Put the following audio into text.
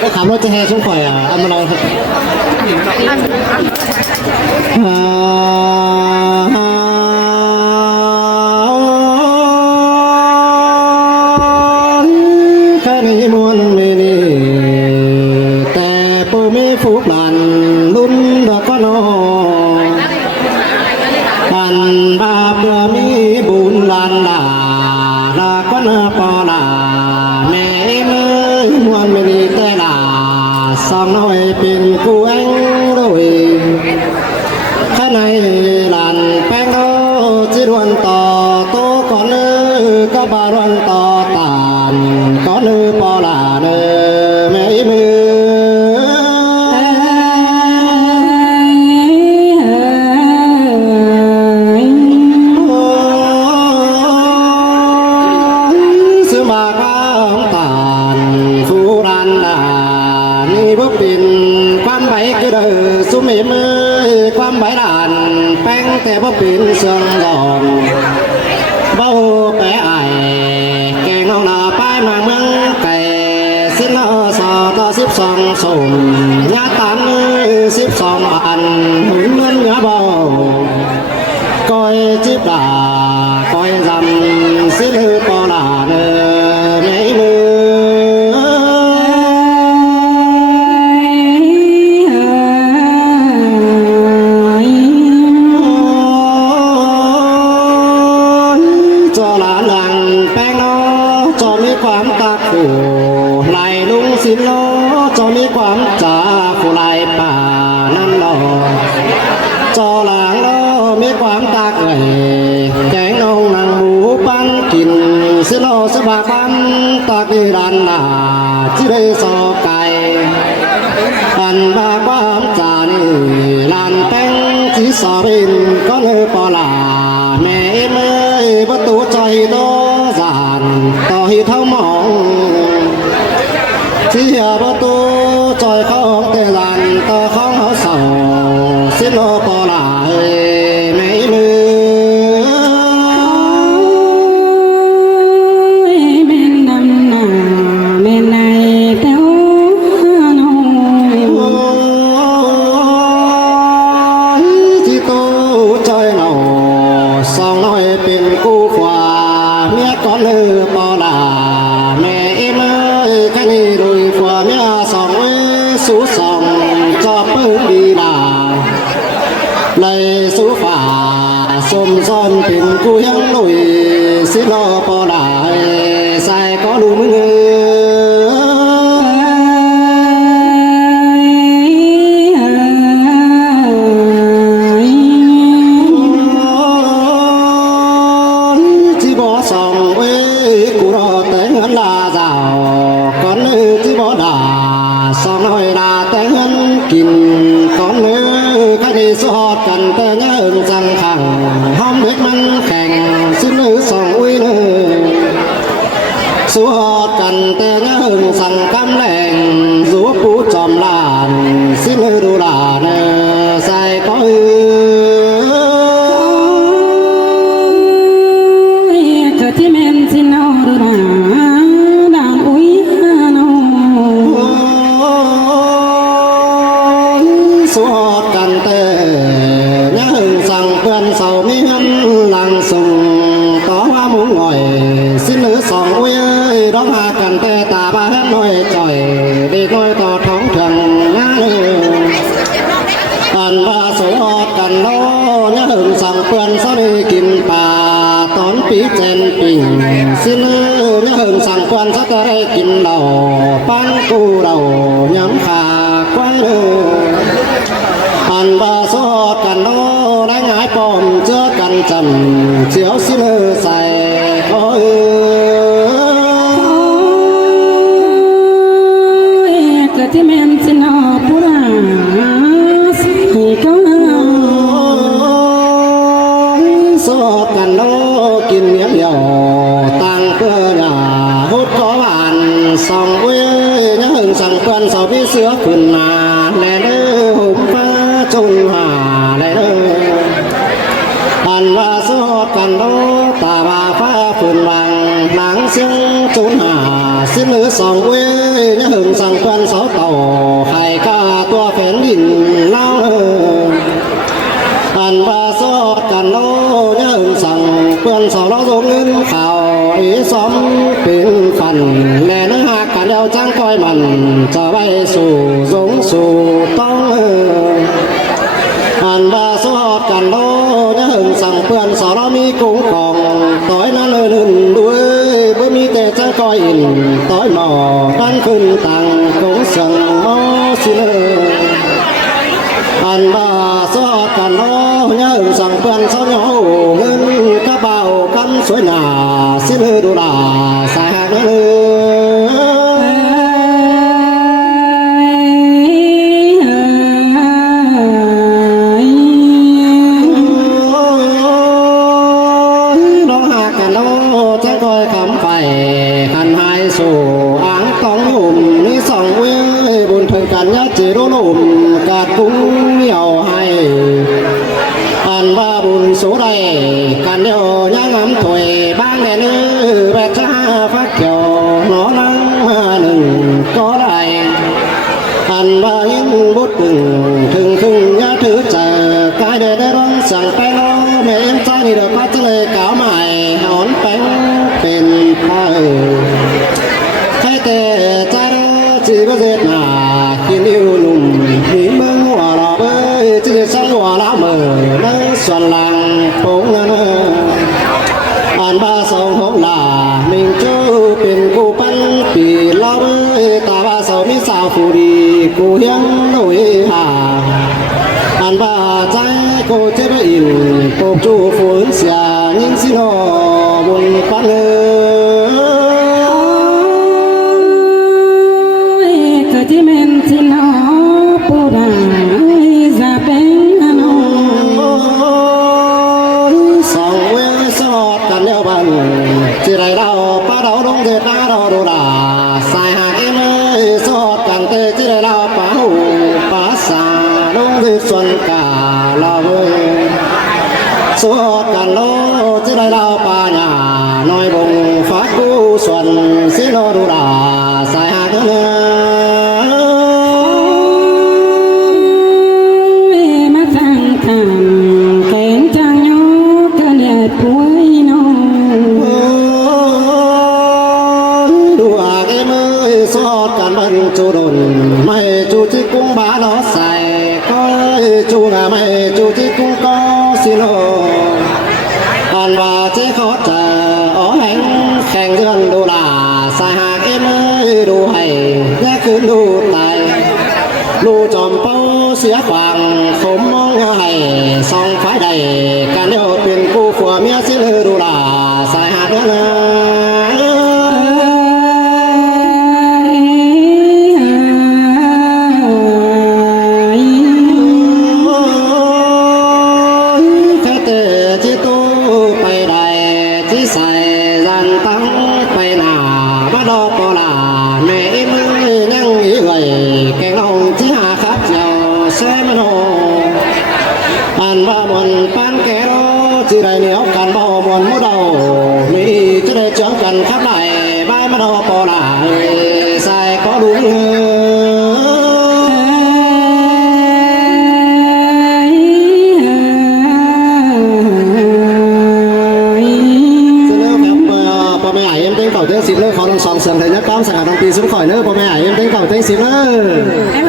ก็ถามว่าจะแห่ช่วงข่อยอันมาลองแค่นี้มวนเมนีแต่ปูไม่ฟูกลันลุ้นดอกก็นอปันบาเพื่อมีบุญลันดาลาก็นาปอลาแม่เมื่อมวนเมนีแต่ลาสองน้อยเป็นกูเองโดยข้าในลานแป้งโตจิรวันต่อโตก่อนเนื้อก็บารวันต่อตานก่อนเนื้อปอลาเนื้อแม่มือสุมิมือความใบด่านแป้งแต่บ่เป็นเสื่องหลอนเบ้าแปะไอแกงน้องนาป้ายมาเมืองไก่สิ้นละต่อ12สุ่มยาตัน12อันเหมือนเนื้อเบาก้อยจิบดาก้อยรำสิ้นหือปอลาเนื้อไม่มือความตาคู่ไหลลุงสินโลจะมีความจ่าคู่ไหลป่านั่นหลอจอหลังโลมีความตาเอ่ยแกงนองนางหมูปั้นกินสิโลสบาบันตากีดันนาที่ได้สอไก่ปันบาความจ่านี่ลานแป้งที่สอรินก็เลยปอลาแม่เมื่อยประตูใจโตสานต่อให้เท่ามองที่ประตูจอยของแต่ลานต่อของเขาเสาสิ้นโลปอลาไม่มือแม่นำหน้าแม่ในเต้าโนที่โตจอยเนาสองน้อยเป็นกู้ขวาเมียก่อนเลือปอลาแม่เมื่อยแค่นี้โดยขวาเมียสองสู้สองจอบปืนดีดาเลยสู้ฝ่าสมซ้อนเป็นกู้ยังลุยสิรอปอลาใส่ก็ดูมือกินก้อนเนื้อคดีสอดกันแต่เนื้อจังขังห้อมเด็กมันแข่งสิ้นเนื้อสองอุ้ยเนื้อสอดกันแต่เนื้อสั่งกำแรงสัวปูจอมลานสิ้นเนื้อดูลาเนื้อใส่ก้อยเกิดที่เมนสิ้นเอาดูลาด่านอุ้ยสวดกันเตะยังสั่งเพื่อนเสามีเงินหลังส่งต่อว่ามุ้งหน่อยสิ้นเหลือสองอุ้ยร้องหากันเตะตาบ้านน้อยจ่อยดีน้อยต่อท้องถึงอันว่าสวดกันโลยังสั่งเพื่อนเสาได้กินปลาตอนปีเจนปิ่งสิ้นเหลือยังสั่งเพื่อนเสาได้กินเหล้าปั้นกูเราย้ำขาควายอันบาสอดกันโนได้หงายปอมเจอกันจำเสียวสิเลอใส่คอยเกิดที่เมนสินอปุราสิก็สอดกันโนกินเลี้ยงยอตั้งเพื่อหน้าหุดขอหวานสองเว้ยยังสั่งเพื่อนสาวพี่เสือขึ้นมาแน่เด้อหุ่มฟ้าจงหาได้เด้ออันว่าสอดกันโนตาบาฟ้าฝืนวังหลังเสียงจงหาสิ้นเหลือสองเว้ยยังสั่งเพื่อนสาว trang coi mặn cho bay sù giống sù tông hàn ba số hot càn lô nhớ hừng sằng phượn sò đó mi cũng còn tối nó lơ lửng đuôi bữa mi tê trang coi in tối mò đan khơi tàng cũng sằng mò xin hàn ba số hot càn lô nhớ hừng sằng phượn sò nhỏ ngân các bao cắm suối nà xin hư đồ đà xa hạt chỉ đô nụm cạt cũng nhiều hay ăn ba bùn số đây càn nhiều nhá ngắm tuổi bang đèn nữ bẹt cha phát kiểu nó nắng đừng có đại ăn ba những bút đừng thường khưng nhá thứ chờ cái để đónสั่งไปnó mẹ em trai thì được bắt lời cáo mày hón bánhเป็นผ้าให้แต่ใจchỉ có dệt là khiến yêu nùng thì mơ hòa đỏ bơi chỉ sáng hòa lá mờ nó xoàn làng phố ăn ba sông hỗn là mình chú tiền cô bắn vì lo bơi ta ba sông mi sao phù đi cô hiến nổi hà ăn ba trái cô chế bé in cô chú phun xà những xin họ buồn bắn chỉ men xin họ bù đà ra bên nó sòng quê sọt cần đeo bàn chỉ đại đạo ba đấu đông dệt đá đỏ đồ đà xài hạt em ơi sọt cần tê chỉ đại đạo phá hủ phá xà đông dệt xuân cả lò vơi sọt cần lô chỉ đại đạo ba nhà nói bùng phát cú xuân xin lo đồ đà xài hạt em ơi chú đồn mày chú chỉ cũng bá nó xài coi chú là mày chú chỉ cũng có xin lỗi còn bà chỉ khó chờ ở hành khen dân đồ là xài hạt em ơi đồ hay nhắc cứ đồ tài đồ tròn bao xía khoảng không mong hay xong phải đầy cả điều tiền cô của mía xin lỗi đồ là xài hạt nữa chỉ đại nếu cần bao buồn mua đầu mi chứ đây chẳng cần khắp lại ba mà đâu có là sai có đúngพ่อแม่em tính cầu tiếng xịt nữa khó đồng sòng sườn thấy nhắc con sẵn cả đồng tiền xuống khỏi nữaพ่อmẹ em tính cầu tiếng xịt nữa